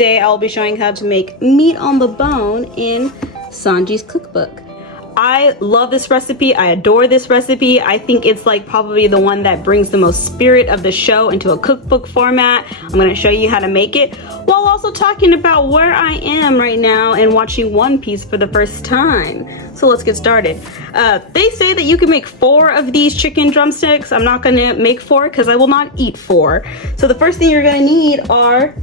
today I'll be showing how to make meat on the bone in Sanji's cookbook. I love this recipe. I adore this recipe. I think it's like probably the one that brings the most spirit of the show into a cookbook format. I'm going to show you how to make it while also talking about where I am right now and watching One Piece for the first time. So let's get started. They say that you can make 4 of these chicken drumsticks. I'm not going to make 4 because I will not eat 4. So the first thing you're going to need are,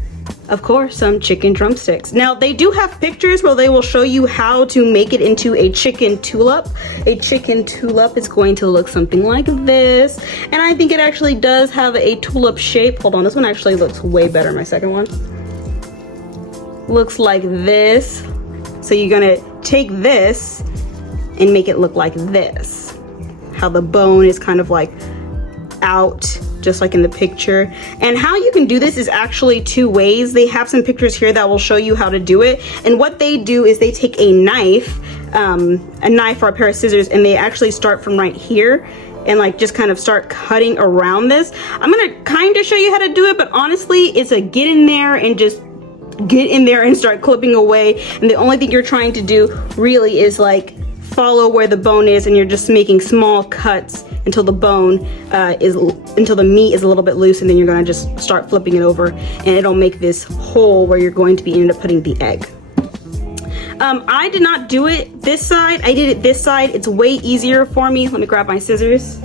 of course, some chicken drumsticks. Now, they do have pictures where they will show you how to make it into a chicken tulip. A chicken tulip is going to look something like this. And I think it actually does have a tulip shape. Hold on, this one actually looks way better, my second one. Looks like this. So you're gonna take this and make it look like this. How the bone is kind of like out, just like in the picture. And how you can do this is actually 2 ways. They have some pictures here that will show you how to do it. And what they do is they take a knife or a pair of scissors, and they actually start from right here and like just kind of start cutting around this. I'm gonna kind of show you how to do it, but honestly, it's a get in there and just get in there and start clipping away. And the only thing you're trying to do really is like follow where the bone is, and you're just making small cuts until the until the meat is a little bit loose, and then you're gonna just start flipping it over, and it'll make this hole where you're going to be ended up putting the egg. I did not do it this side. I did it this side. It's way easier for me. Let me grab my scissors.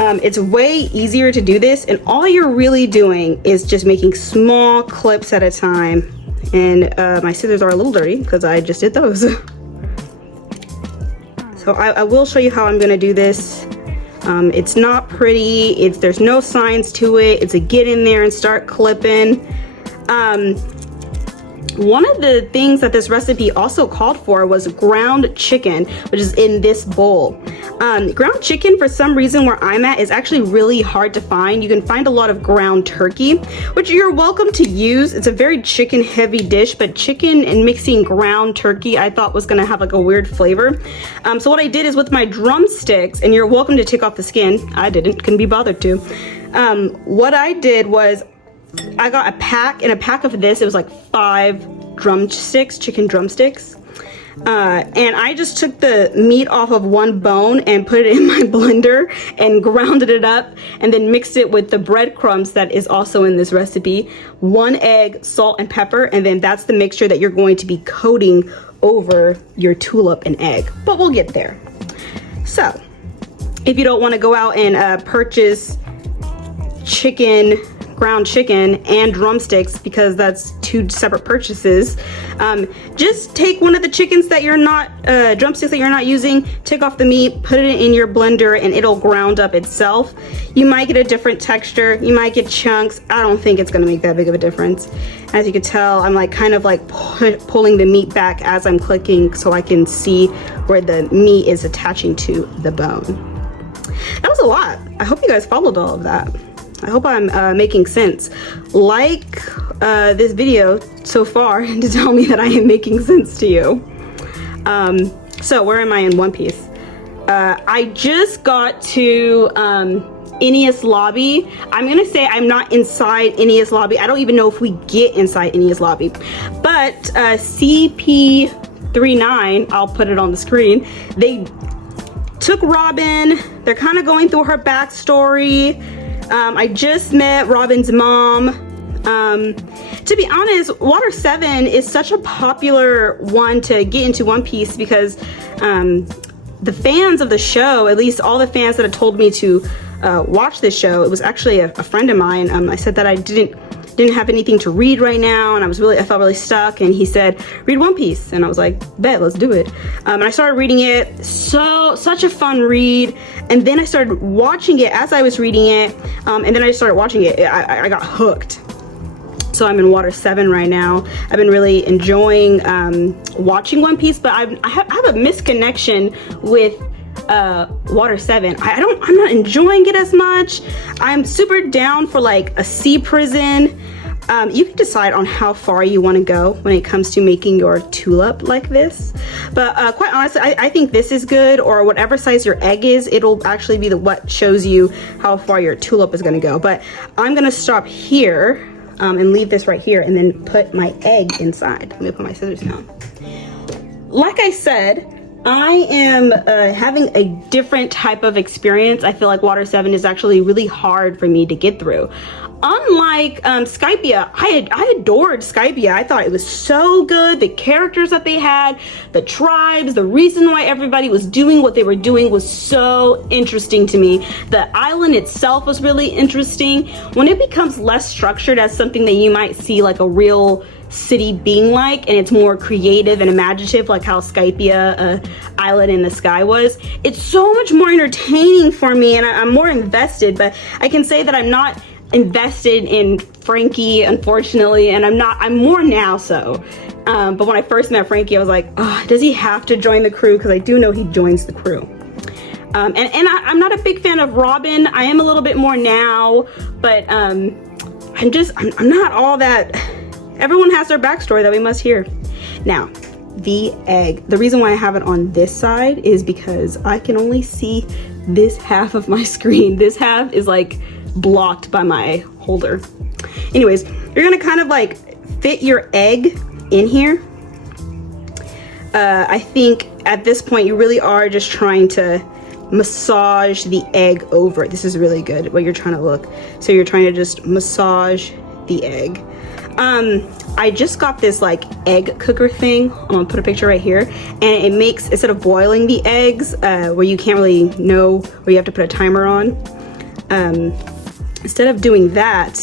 It's way easier to do this, and all you're really doing is just making small clips at a time. And my scissors are a little dirty because I just did those. So I will show you how I'm gonna do this. It's not pretty, there's no signs to it. It's a get in there and start clipping. One of the things that this recipe also called for was ground chicken, which is in this bowl. Ground chicken, for some reason where I'm at, is actually really hard to find. You can find a lot of ground turkey, which you're welcome to use. It's a very chicken heavy dish, but chicken and mixing ground turkey I thought was gonna have like a weird flavor. So what I did is with my drumsticks, and you're welcome to take off the skin. I couldn't be bothered to. What I did was I got a pack, and a pack of this, it was like 5 drumsticks, chicken drumsticks. And I just took the meat off of one bone and put it in my blender and grounded it up, and then mixed it with the breadcrumbs that is also in this recipe. 1 egg, salt, and pepper, and then that's the mixture that you're going to be coating over your tulip and egg. But we'll get there. So, if you don't want to go out and purchase ground chicken and drumsticks, because that's 2 separate purchases, just take one of the chickens that you're not drumsticks that you're not using, take off the meat, put it in your blender, and it'll ground up itself. You might get a different texture, you might get chunks. I don't think it's gonna make that big of a difference. As you can tell, I'm like kind of like pulling the meat back as I'm clicking so I can see where the meat is attaching to the bone. That was a lot. I hope you guys followed all of that. I hope I'm making sense. Like this video so far to tell me that I am making sense to you. So where am I in One Piece? I just got to Enies Lobby. I'm gonna say I'm not inside Enies Lobby. I don't even know if we get inside Enies Lobby. But CP39, I'll put it on the screen, they took Robin. They're kind of going through her backstory. I just met Robin's mom. To be honest, Water 7 is such a popular one to get into One Piece because the fans of the show, at least all the fans that have told me to watch this show, it was actually a friend of mine. I said that I didn't have anything to read right now, and I felt really stuck, and he said, read One Piece, and I was like, bet, let's do it. And I started reading it. Such a fun read. And then I started watching it as I was reading it, and then I just started watching it. I got hooked. So I'm in Water 7 right now. I've been really enjoying watching One Piece, but I have a misconnection with Water 7. I'm not enjoying it as much. I'm super down for like a sea prison. You can decide on how far you want to go when it comes to making your tulip like this. But quite honestly, I think this is good, or whatever size your egg is, it'll actually be what shows you how far your tulip is going to go. But I'm going to stop here. and leave this right here and then put my egg inside. Let me put my scissors down. Like I said, I am having a different type of experience. I feel like Water 7 is actually really hard for me to get through. Unlike Skypiea, I adored Skypiea. I thought it was so good. The characters that they had, the tribes, the reason why everybody was doing what they were doing was so interesting to me. The island itself was really interesting. When it becomes less structured as something that you might see like a real city being like, and it's more creative and imaginative like how Skypiea Island in the Sky was, it's so much more entertaining for me, and I'm more invested. But I can say that I'm not invested in Frankie, unfortunately, and I'm more now so. But when I first met Frankie, I was like, oh, does he have to join the crew? Because I do know he joins the crew. And I'm not a big fan of Robin. I am a little bit more now, but I'm not all that. Everyone has their backstory that we must hear. Now, the egg. The reason why I have it on this side is because I can only see this half of my screen. This half is like blocked by my holder. Anyways, you're gonna kind of like fit your egg in here. I think at this point you really are just trying to massage the egg over. This is really good what you're trying to look. So you're trying to just massage the egg. I just got this like egg cooker thing. I'm gonna put a picture right here, and it makes, instead of boiling the eggs where you can't really know where you have to put a timer on, instead of doing that,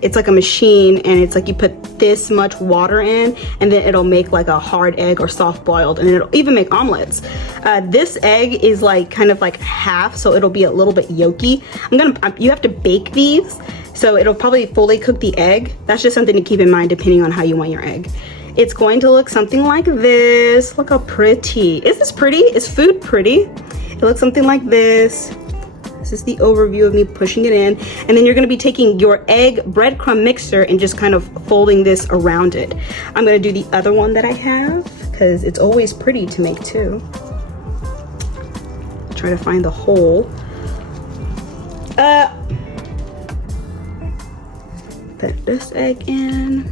it's like a machine, and it's like you put this much water in, and then it'll make like a hard egg or soft boiled, and it'll even make omelets. This egg is like kind of like half, so it'll be a little bit yolky. You have to bake these, so it'll probably fully cook the egg. That's just something to keep in mind depending on how you want your egg. It's going to look something like this. Look how pretty. Is this pretty? Is food pretty? It looks something like this. This is the overview of me pushing it in. And then you're gonna be taking your egg breadcrumb mixer and just kind of folding this around it. I'm gonna do the other one that I have, because it's always pretty to make too. Try to find the hole. Put this egg in.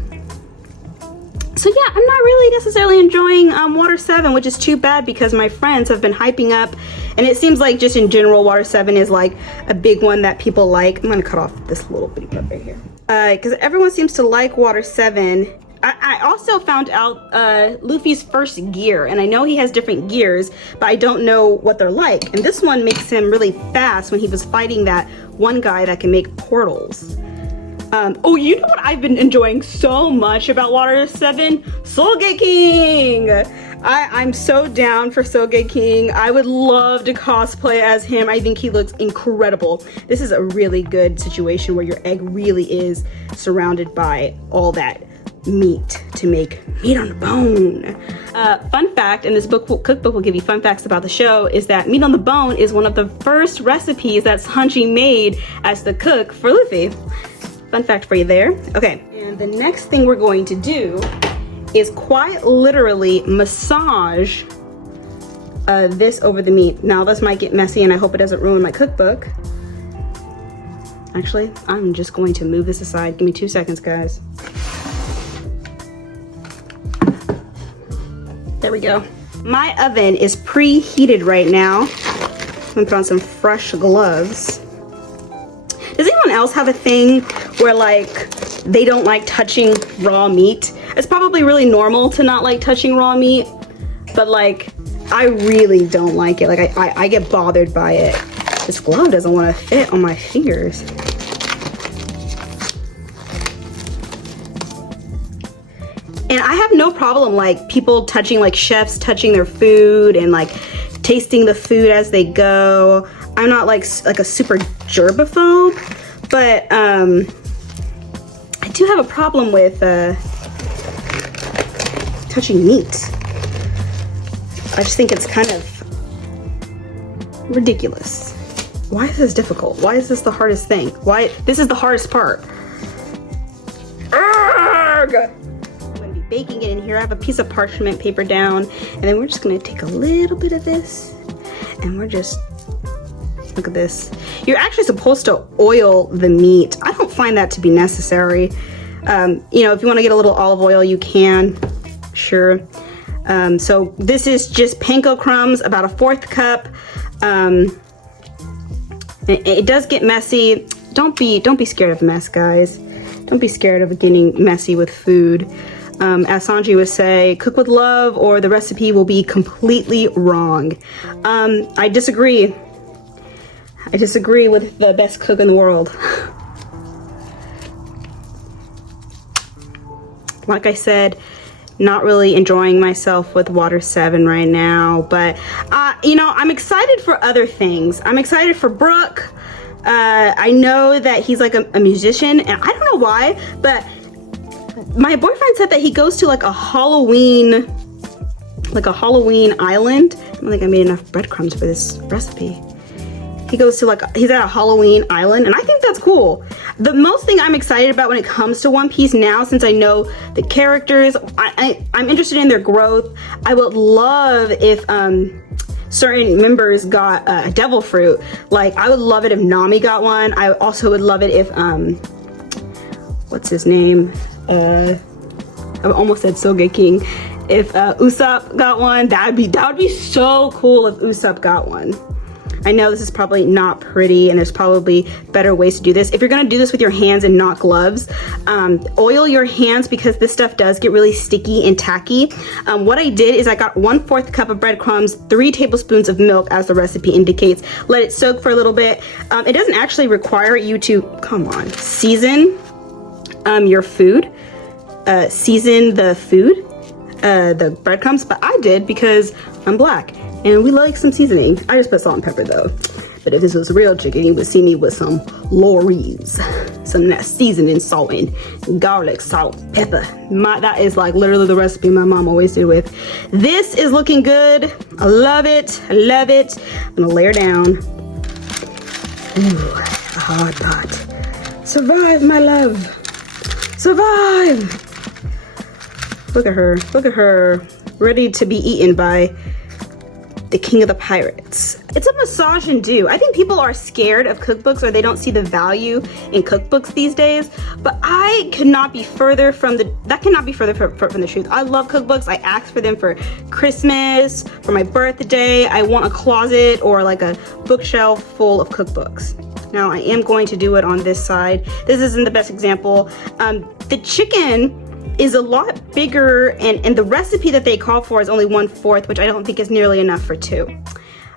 So yeah, I'm not really necessarily enjoying Water 7, which is too bad because my friends have been hyping up, and it seems like just in general Water 7 is like a big one that people like. I'm gonna cut off this little bitty part right here. Because everyone seems to like Water 7. I also found out Luffy's first gear, and I know he has different gears, but I don't know what they're like. And this one makes him really fast when he was fighting that one guy that can make portals. Oh, you know what I've been enjoying so much about Water 7? Soulgate King! I'm so down for Soulgate King. I would love to cosplay as him. I think he looks incredible. This is a really good situation where your egg really is surrounded by all that meat to make meat on the bone. Fun fact, and this cookbook will give you fun facts about the show, is that meat on the bone is one of the first recipes that Sanji made as the cook for Luffy. Fun fact for you there. Okay, and the next thing we're going to do is quite literally massage this over the meat. Now this might get messy, and I hope it doesn't ruin my cookbook. Actually, I'm just going to move this aside. Give me 2 seconds, guys. There we go. My oven is preheated right now. I'm gonna put on some fresh gloves. Does anyone else have a thing where like they don't like touching raw meat? It's probably really normal to not like touching raw meat, but like I really don't like it. Like I get bothered by it. This glove doesn't want to fit on my fingers. And I have no problem like people touching, like chefs touching their food and like tasting the food as they go. I'm not like a super germaphobe, but I do have a problem with touching meat. I just think it's kind of ridiculous. Why is this difficult? Why is this the hardest thing? Why? This is the hardest part. Arrgh! I'm gonna be baking it in here. I have a piece of parchment paper down, and then we're just gonna take a little bit of this, and we're just, look at this. You're actually supposed to oil the meat. I don't find that to be necessary. You know, if you want to get a little olive oil, you can, sure. So this is just panko crumbs, about a 1/4 cup. It does get messy. Don't be scared of mess, guys. Don't be scared of getting messy with food. As Sanji would say, cook with love or the recipe will be completely wrong. I disagree. I disagree with the best cook in the world. Like I said, not really enjoying myself with water 7 right now, but you know, I'm excited for other things. I'm excited for Brooke. I know that he's like a musician, and I don't know why, but my boyfriend said that he goes to like a Halloween island. I don't think I made enough breadcrumbs for this recipe. He goes to like, he's at a Halloween island, and I think that's cool. The most thing I'm excited about when it comes to One Piece now, since I know the characters, I'm interested in their growth. I would love if certain members got a devil fruit. Like, I would love it if Nami got one. I also would love it if, what's his name? I almost said Sogeking. If Usopp got one, that would be so cool if Usopp got one. I know this is probably not pretty, and there's probably better ways to do this. If you're gonna do this with your hands and not gloves, oil your hands, because this stuff does get really sticky and tacky. What I did is I got 1/4 cup of breadcrumbs, 3 tablespoons of milk, as the recipe indicates. Let it soak for a little bit. It doesn't actually require you to, come on, season your food. Season the food, the breadcrumbs, but I did because I'm black. And we like some seasoning. I just put salt and pepper though. But if this was real chicken, you would see me with some lorries, some of that seasoning, salt, and garlic, salt, pepper. That is like literally the recipe my mom always did with. This is looking good. I love it. I love it. I'm gonna layer down. Ooh, a hard pot. Survive, my love. Survive. Look at her. Look at her. Ready to be eaten by the king of the pirates. It's a massage and do. I think people are scared of cookbooks, or they don't see the value in cookbooks these days, but I could not be further from the truth. I love cookbooks. I ask for them for Christmas, for my birthday. I want a closet or like a bookshelf full of cookbooks. Now I am going to do it on this side. This isn't the best example. The chicken is a lot bigger, and the recipe that they call for is only 1/4, which I don't think is nearly enough for 2.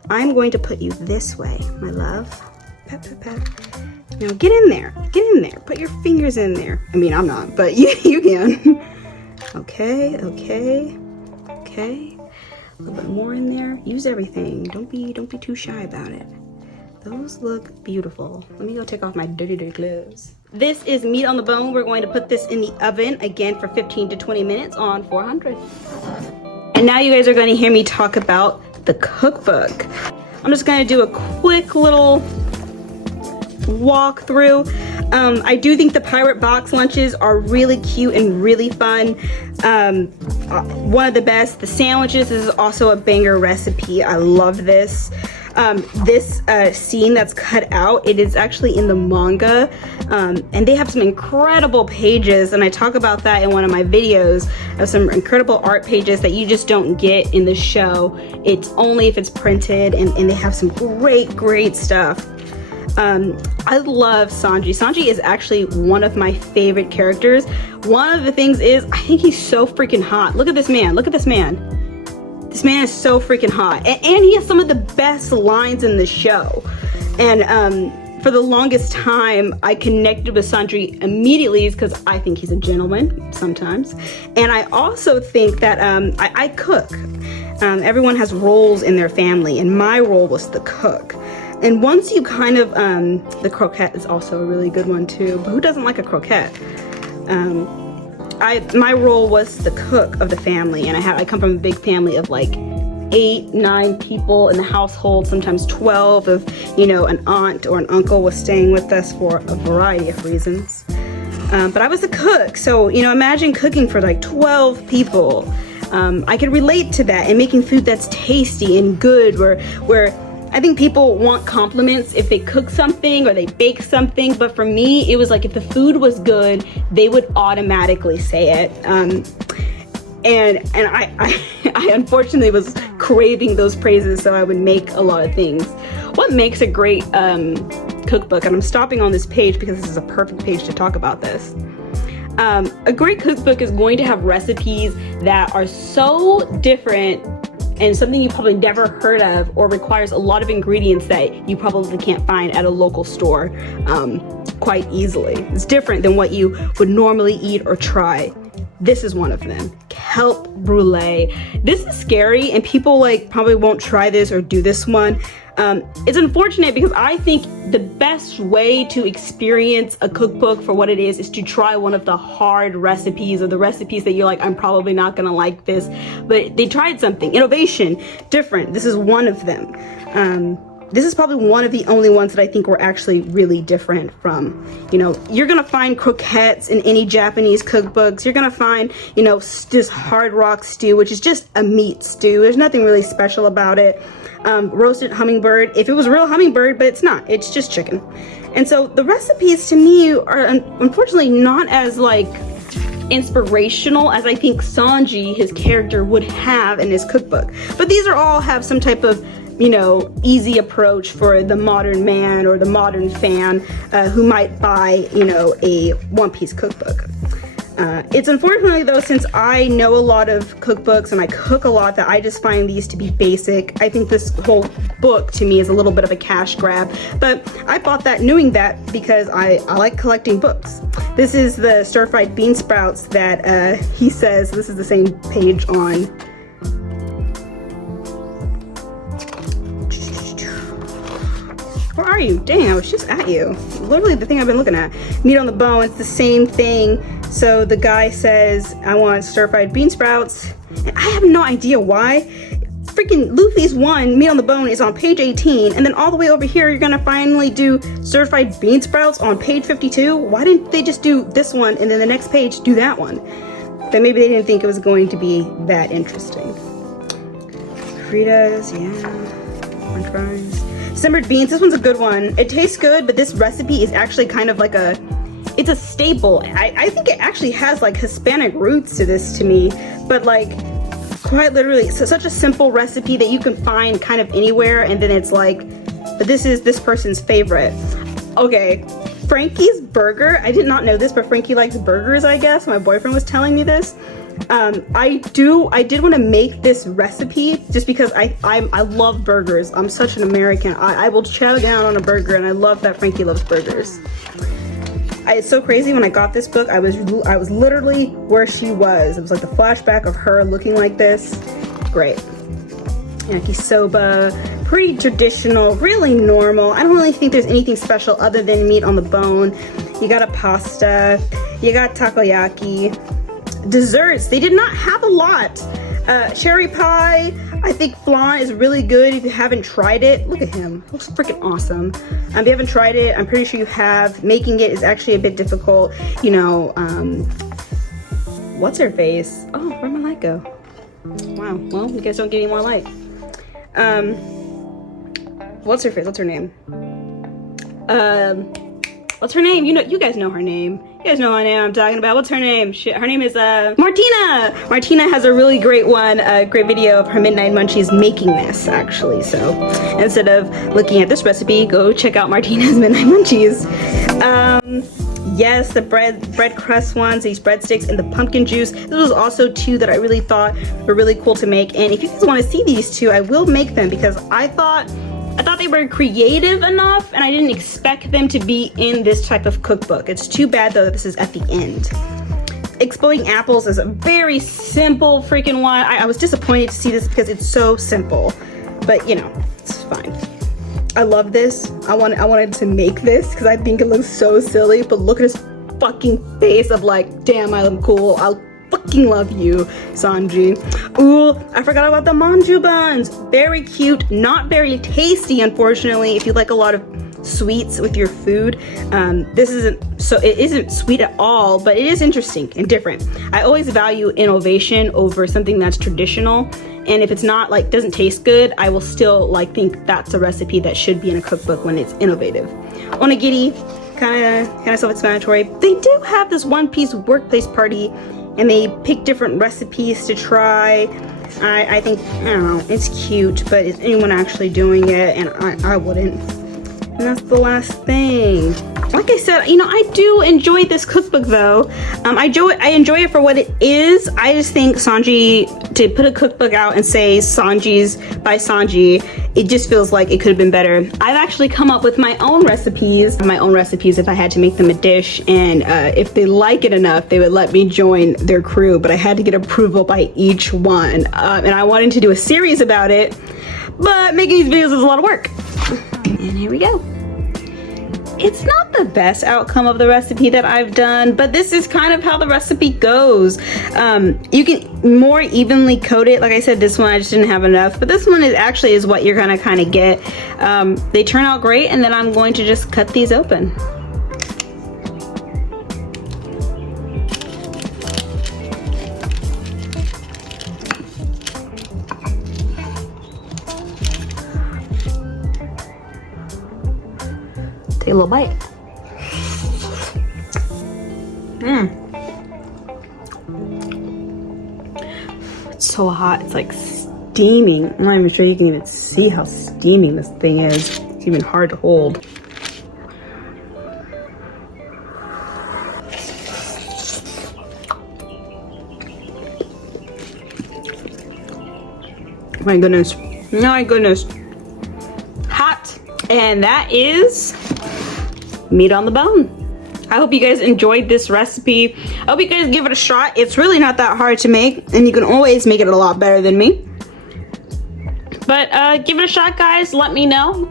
I'm going to put you this way, my love. Pat, pat, pat. Now get in there, put your fingers in there. I mean, I'm not, but you can. Okay, okay, okay. A little bit more in there. Use everything. Don't be too shy about it. Those look beautiful. Let me go take off my dirty clothes. This is meat on the bone. We're going to put this in the oven again for 15 to 20 minutes on 400. And now you guys are going to hear me talk about the cookbook. I'm just going to do a quick little walk through. I do think the pirate box lunches are really cute and really fun. One of the best. The sandwiches is also a banger recipe. I love this. This scene that's cut out, it is actually in the manga, and they have some incredible pages, and I talk about that in one of my videos, of some incredible art pages that you just don't get in the show. It's only if it's printed, and they have some great stuff. I love Sanji. Sanji is actually one of my favorite characters. One of the things is, I think he's so freaking hot. Look at this man. Look at this man. This man is so freaking hot, and he has some of the best lines in the show. And for the longest time, I connected with Sanji immediately because I think he's a gentleman sometimes, and I also think that I cook. Everyone has roles in their family, and my role was the cook. And once you kind of the croquette is also a really good one too. But who doesn't like a croquette? My role was the cook of the family, and I come from a big family of like 8, 9 people in the household, sometimes 12 if, you know, an aunt or an uncle was staying with us for a variety of reasons. But I was a cook, so, you know, imagine cooking for like 12 people. I could relate to that, and making food that's tasty and good, where I think people want compliments if they cook something or they bake something, but for me, it was like if the food was good, they would automatically say it. And I unfortunately was craving those praises, so I would make a lot of things. What makes a great cookbook? And I'm stopping on this page because this is a perfect page to talk about this. A great cookbook is going to have recipes that are so different and something you probably never heard of, or requires a lot of ingredients that you probably can't find at a local store quite easily. It's different than what you would normally eat or try. This is one of them, kelp brulee. This is scary and people like probably won't try this or do this one. It's unfortunate because I think the best way to experience a cookbook for what it is to try one of the hard recipes, or the recipes that you're like, I'm probably not gonna like this, but they tried something, innovation, different. This is one of them. This is probably one of the only ones that I think were actually really different from, you know, you're gonna find croquettes in any Japanese cookbooks. You're gonna find, you know, this hard rock stew, which is just a meat stew. There's nothing really special about it. Roasted hummingbird, if it was real hummingbird, but it's not, it's just chicken. And so the recipes to me are unfortunately not as like inspirational as I think Sanji, his character, would have in his cookbook. But these are all have some type of, you know, easy approach for the modern man or the modern fan who might buy, you know, a One Piece cookbook. It's unfortunately though, since I know a lot of cookbooks and I cook a lot, that I just find these to be basic. I think this whole book to me is a little bit of a cash grab, but I bought that knowing that because I like collecting books. This is the stir-fried bean sprouts that he says, this is the same page on. Where are you? Dang, I was just at you. Literally the thing I've been looking at. Meat on the bone, it's the same thing. So the guy says, I want stir-fried bean sprouts. And I have no idea why. Freaking Luffy's one, meat on the bone, is on page 18. And then all the way over here, you're gonna finally do stir-fried bean sprouts on page 52. Why didn't they just do this one and then the next page do that one? Then maybe they didn't think it was going to be that interesting. Fritas, yeah. French fries. Simmered beans, this one's a good one. It tastes good, but this recipe is actually kind of like it's a staple. I think it actually has like Hispanic roots to this to me, but like quite literally, it's such a simple recipe that you can find kind of anywhere, and then it's like, but this is this person's favorite. Okay, Frankie's burger, I did not know this, but Frankie likes burgers, I guess. My boyfriend was telling me this. I did want to make this recipe just because I love burgers. I'm such an American. I will chow down on a burger, and I love that Frankie loves burgers. It's so crazy. When I got this book, I was literally where she was. It was like the flashback of her looking like this. Great. Yakisoba, pretty traditional, really normal. I don't really think there's anything special other than meat on the bone. You got a pasta, you got takoyaki. Desserts, they did not have a lot. Cherry pie, I think flan is really good if you haven't tried it. Look at him, looks freaking awesome. If you haven't tried it, I'm pretty sure you have. Making it is actually a bit difficult. You know, what's her face? Oh, where'd my light go? Wow, well, you guys don't get any more light. What's her face? What's her name? What's her name? You guys know her name. You guys know what I'm talking about. What's her name? Shit, her name is Martina. Martina has a really great one, a great video of her Midnight Munchies making this, actually. So instead of looking at this recipe, go check out Martina's Midnight Munchies. Yes, the bread crust ones, these breadsticks, and the pumpkin juice. This was also two that I really thought were really cool to make. And if you guys want to see these two, I will make them because I thought they were creative enough, and I didn't expect them to be in this type of cookbook. It's too bad though that this is at the end. Exploding apples is a very simple freaking one. I was disappointed to see this because it's so simple, but you know, it's fine. I love this. I wanted to make this because I think it looks so silly, but look at his fucking face of like, damn, I'm cool. I'll fucking love you, Sanji. Ooh, I forgot about the manju buns. Very cute, not very tasty, unfortunately. If you like a lot of sweets with your food. This isn't, so it isn't sweet at all, but it is interesting and different. I always value innovation over something that's traditional. And if it's not like, doesn't taste good, I will still like think that's a recipe that should be in a cookbook when it's innovative. Onigiri, kind of self-explanatory. They do have this One Piece workplace party, and they pick different recipes to try. I think, I don't know, it's cute, but is anyone actually doing it? And I wouldn't. And that's the last thing. Like I said, you know, I do enjoy this cookbook though. I enjoy it for what it is. I just think Sanji, to put a cookbook out and say Sanji's by Sanji, it just feels like it could have been better. I've actually come up with my own recipes if I had to make them a dish, and if they like it enough, they would let me join their crew, but I had to get approval by each one. And I wanted to do a series about it, but making these videos is a lot of work. And here we go. It's not the best outcome of the recipe that I've done, but this is kind of how the recipe goes. You can more evenly coat it. Like I said, this one I just didn't have enough, but this one is what you're gonna kind of get. They turn out great, and then I'm going to just cut these open. Take a little bite. It's so hot. It's like steaming. I'm not even sure you can even see how steaming this thing is. It's even hard to hold. My goodness. My goodness. Hot. And that is meat on the bone. I hope you guys enjoyed this recipe. I hope you guys give it a shot. It's really not that hard to make, and you can always make it a lot better than me. But give it a shot, guys. Let me know.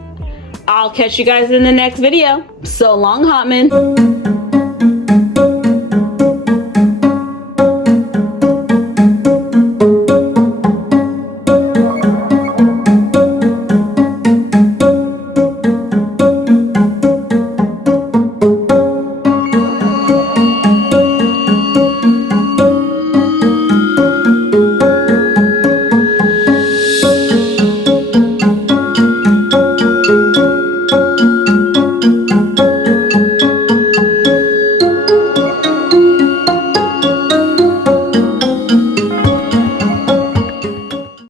I'll catch you guys in the next video. So long, Hotman.